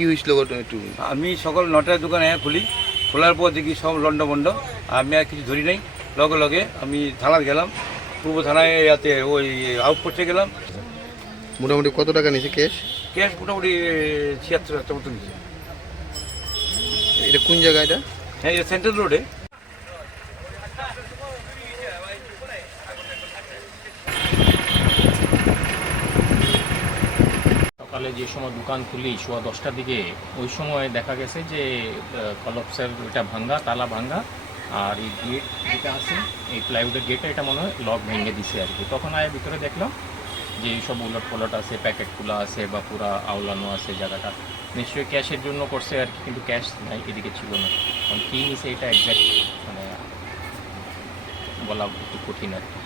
কি হয়েছিল একটু আমি সকাল নটার দোকানে খুলি। খোলার পর দেখি সব লন্ড লন্ডভন্ড আমি আর কিছু ধরি নাই। লগে লগে আমি থানায় গেলাম। পূর্ব থানায় ইয়াতে ওই আউটপোস্টে গেলাম। মোটামুটি কত টাকা নিয়েছে ক্যাশ? ক্যাশ মোটামুটি ছিয়াত্তর হাজার মতো নিয়েছে। এটা কোন জায়গা এটা? হ্যাঁ এটা সেন্ট্রাল রোডে। সকালে যে সময় দোকান খুলি, সোয়া দশটার দিকে, ওই সময় দেখা গেছে যে কলপসের ওইটা ভাঙ্গা, তালা ভাঙ্গা, আর এই গেট যেটা আছে, এই প্লাইউডের গেটটা এটা মনে হয় লক ভেঙে দিছে আর কি। তখন আয় ভিতরে দেখলাম যে এইসব উলট পলট আছে প্যাকেট খোলা আছে বা পুরা আওলানো আছে জায়গাটা। নিশ্চয়ই ক্যাশের জন্য করছে আর কি, কিন্তু ক্যাশ নাই, এদিকে ছিল না। কারণ কী নিছে এটা একজ্যাক্ট মানে বলা একটু কঠিন আর কি।